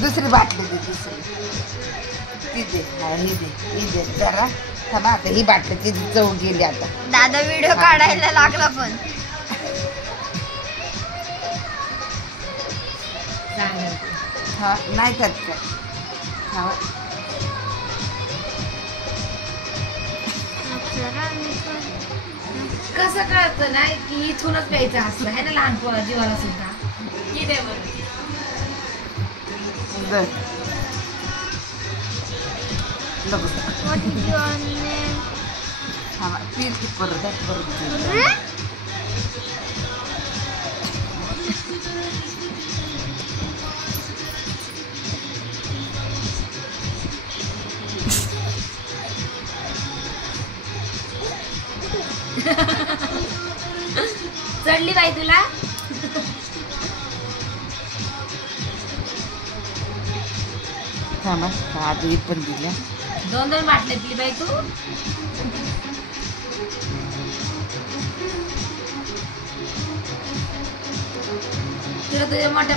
दुसरी बाटली दे, दुसरी ती दे. हा, ही दे जरा. थांबा आता, ही बाटली तिची चव गेली आता. दादा व्हिडिओ काढायला लागला पण. हा नाही करत काय. हा कसं कळतं नाही की इथूनच प्यायचं असतं है ना लहान जीवाला सुद्धा. की दे बरं. बर नको. हा पीर ती परत चढली बाई तुला. थांबा आधी पण दिल्या. 2 बाटल्या पिली बाई तू. तुला तुझ्या मोठ्या